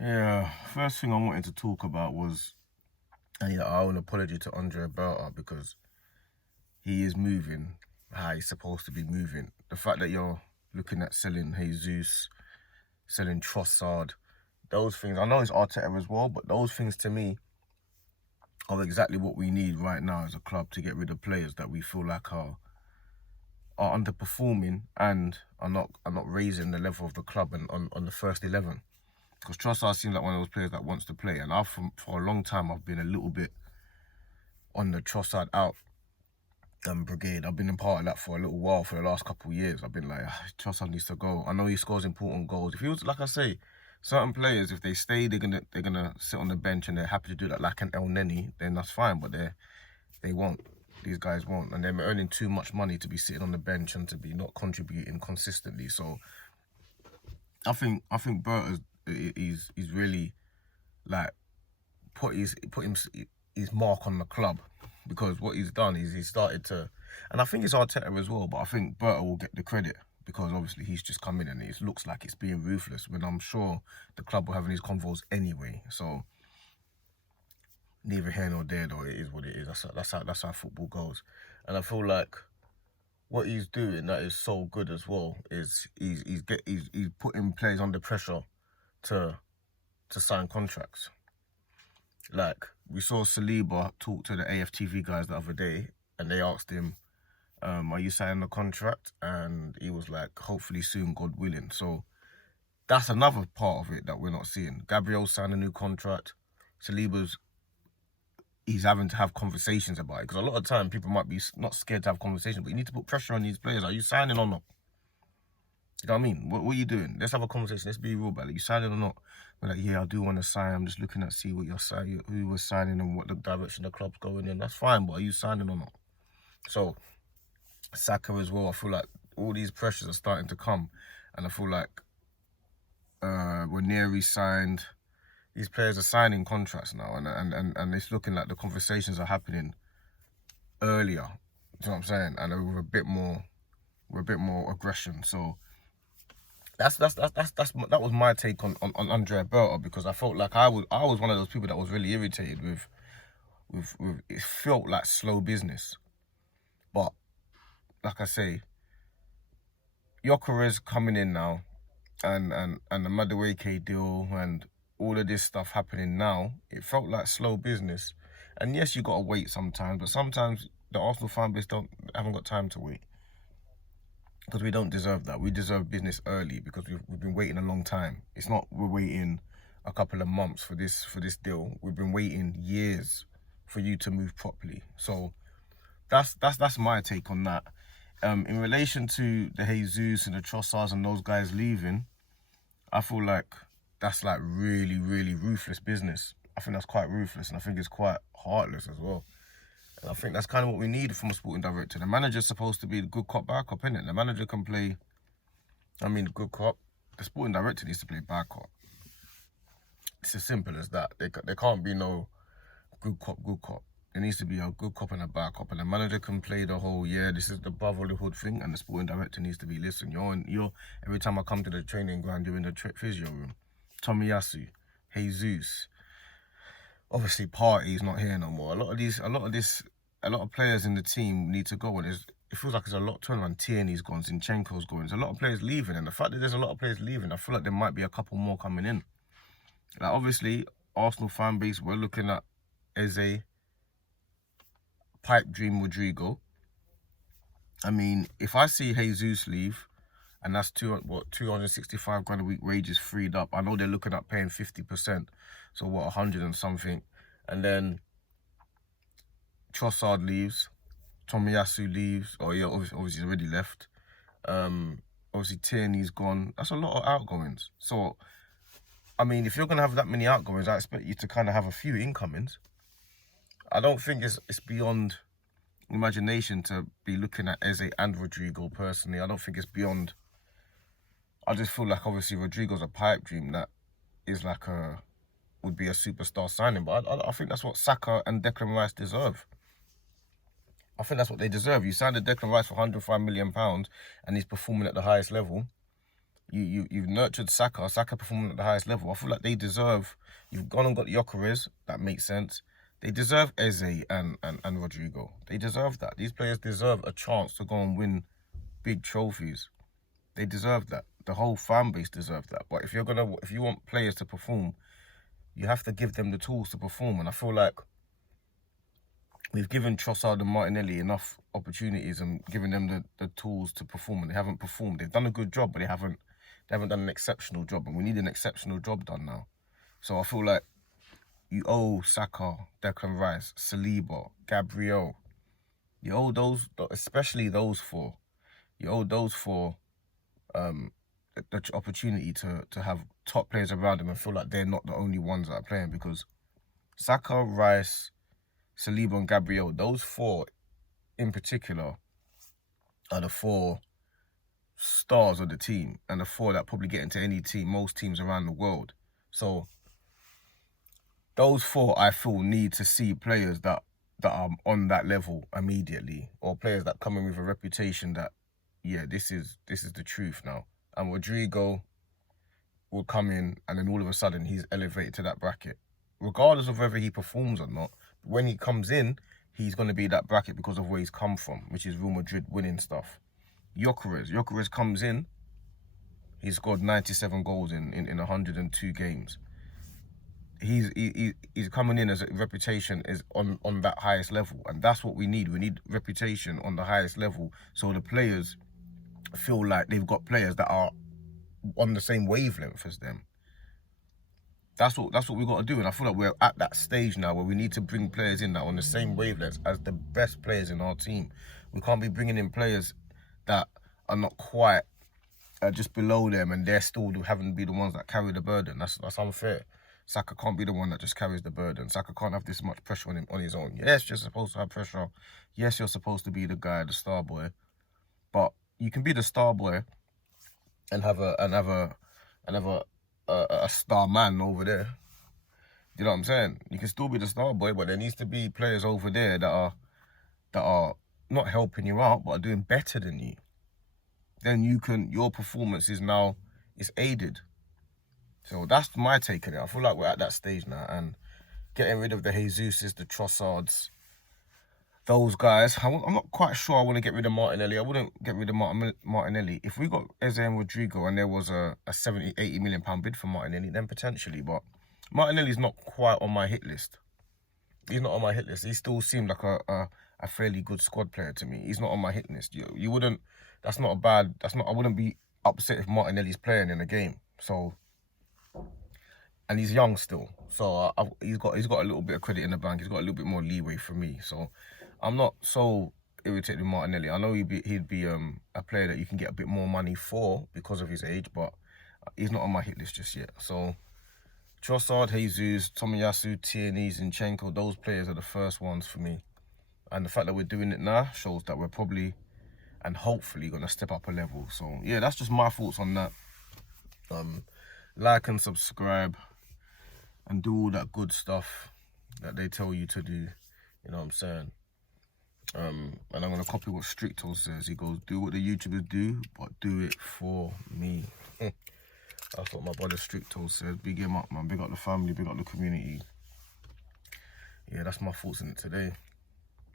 Yeah, first thing I wanted to talk about was, and yeah, I owe an apology to Andrea Berta because he is moving how he's supposed to be moving. The fact that you're looking at selling Jesus, selling Trossard, those things, I know it's Arteta as well, but those things to me are exactly what we need right now as a club to get rid of players that we feel like are underperforming and are not raising the level of the club and on the first 11. Because Trossard seems like one of those players that wants to play, and for a long time I've been a little bit on the Trossard out brigade. I've been in part of that for a little while, for the last couple of years. I've been like, Trossard needs to go. I know he scores important goals. If he was, like I say, certain players, if they stay, they're gonna sit on the bench and they're happy to do that, like an El Neni, then that's fine. But they won't. These guys won't, and they're earning too much money to be sitting on the bench and to be not contributing consistently. So I think Berta is really like put his mark on the club, because what he's done is he started to, and I think it's Arteta as well, but I think Berta will get the credit because obviously he's just come in and it looks like it's being ruthless when I'm sure the club will have these convos anyway. So neither here nor there though, it is what it is. That's how football goes. And I feel like what he's doing that is so good as well is he's putting players under pressure to sign contracts. Like, we saw Saliba talk to the AFTV guys the other day, and they asked him, are you signing a contract? And he was like, hopefully soon, God willing. So that's another part of it that we're not seeing. Gabriel's signed a new contract. He's having to have conversations about it, because a lot of time people might be not scared to have conversations, but you need to put pressure on these players. Are you signing or not? You know what I mean? What are you doing? Let's have a conversation. Let's be real about it. You signing or not? We're like, yeah, I do want to sign. I'm just looking at see what you're signing, who was signing, and what the direction the club's going in. That's fine, but are you signing or not? So Saka as well. I feel like all these pressures are starting to come, and I feel like when Neri signed, these players are signing contracts now, and it's looking like the conversations are happening earlier. You know what I'm saying? And with a bit more aggression. So that was my take on Andrea Berta, because I felt like I was one of those people that was really irritated with it felt like slow business. But like I say, Gyökeres coming in now, and the Madueke deal and all of this stuff happening now, it felt like slow business. And yes, you gotta wait sometimes, but sometimes the Arsenal fan base haven't got time to wait, because we don't deserve that. We deserve business early, because we've been waiting a long time. It's not we're waiting a couple of months for this deal. We've been waiting years for you to move properly. So that's my take on that. In relation to the Jesus and the Trossards and those guys leaving, I feel like that's like really, really ruthless business. I think that's quite ruthless, and I think it's quite heartless as well. And I think that's kind of what we need from a sporting director. The manager's supposed to be the good cop, bad cop, innit? The manager can play, good cop. The sporting director needs to play bad cop. It's as simple as that. There can't be no good cop, good cop. There needs to be a good cop and a bad cop. And the manager can play the whole, yeah, this is the brotherhood thing. And the sporting director needs to be, listen, you're every time I come to the training ground, you're in the physio room. Tomiyasu, Jesus. Obviously, Party's not here no more. A lot of players in the team need to go. And it feels like there's a lot turning around. Tierney's gone, Zinchenko's gone. There's a lot of players leaving. And the fact that there's a lot of players leaving, I feel like there might be a couple more coming in. Like, obviously, Arsenal fan base, we're looking at Eze, pipe dream Rodrigo. I mean, if I see Jesus leave, and that's 265 grand a week wages freed up. I know they're looking at paying 50%, so 100 and something. And then Trossard leaves, Tomiyasu leaves. Oh yeah, obviously he's already left. Obviously Tierney's gone. That's a lot of outgoings. So, I mean, if you're gonna have that many outgoings, I expect you to kind of have a few incomings. I don't think it's beyond imagination to be looking at Eze and Rodrigo personally. I don't think it's beyond. I just feel like obviously Rodrigo's a pipe dream that is like would be a superstar signing, but I think that's what Saka and Declan Rice deserve. I think that's what they deserve. You signed a Declan Rice for £105 million and he's performing at the highest level. You've nurtured Saka. Saka performing at the highest level. I feel like they deserve. You've gone and got Gyökeres. That makes sense. They deserve Eze and Rodrigo. They deserve that. These players deserve a chance to go and win big trophies. They deserve that. The whole fan base deserves that. But if you want players to perform, you have to give them the tools to perform. And I feel like we've given Trossard and Martinelli enough opportunities and given them the tools to perform, and they haven't performed. They've done a good job, but they haven't done an exceptional job, and we need an exceptional job done now. So I feel like you owe Saka, Declan Rice, Saliba, Gabriel. You owe those, especially those four. You owe those four the opportunity to have top players around them and feel like they're not the only ones that are playing, because Saka, Rice, Saliba and Gabriel, those four in particular are the four stars of the team and the four that probably get into any team, most teams around the world. So those four, I feel, need to see players that are on that level immediately, or players that come in with a reputation that, yeah, this is the truth now. And Rodrigo will come in and then all of a sudden he's elevated to that bracket. Regardless of whether he performs or not, when he comes in, he's going to be that bracket because of where he's come from, which is Real Madrid winning stuff. Gyökeres comes in, he's scored 97 goals in 102 games. He's coming in as a reputation is on that highest level, and that's what we need. We need reputation on the highest level, so the players feel like they've got players that are on the same wavelength as them. That's what we've got to do, and I feel like we're at that stage now where we need to bring players in that are on the same wavelength as the best players in our team. We can't be bringing in players that are not quite just below them, and they're still having to be the ones that carry the burden. That's unfair. Saka can't be the one that just carries the burden. Saka can't have this much pressure on him on his own. Yes, you're supposed to have pressure. Yes, you're supposed to be the guy, the star boy. But you can be the star boy and have a star man over there. You know what I'm saying? You can still be the star boy, but there needs to be players over there that are not helping you out, but are doing better than you. Then your performance is aided. So that's my take on it. I feel like we're at that stage now, and getting rid of the Jesuses, the Trossards, those guys. I'm not quite sure I want to get rid of Martinelli. I wouldn't get rid of Martinelli. If we got Eze and Rodrigo and there was a 70, 80 million pound bid for Martinelli, then potentially. But Martinelli's not quite on my hit list. He's not on my hit list. He still seemed like a fairly good squad player to me. He's not on my hit list. You wouldn't. That's not a bad. That's not. I wouldn't be upset if Martinelli's playing in a game. So. And he's young still, so he's got a little bit of credit in the bank. He's got a little bit more leeway for me, so I'm not so irritated with Martinelli. I know he'd be a player that you can get a bit more money for because of his age, but he's not on my hit list just yet. So Trossard, Jesus, Tomiyasu, Tierney, Zinchenko, those players are the first ones for me. And the fact that we're doing it now shows that we're probably and hopefully going to step up a level. So yeah, that's just my thoughts on that. Like and subscribe and do all that good stuff that they tell you to do. You know what I'm saying? And I'm going to copy what Stricto says. He goes, do what the YouTubers do, but do it for me. That's what my brother Stricto says. Big him up, man. Big up the family, big up the community. Yeah, that's my thoughts on it today.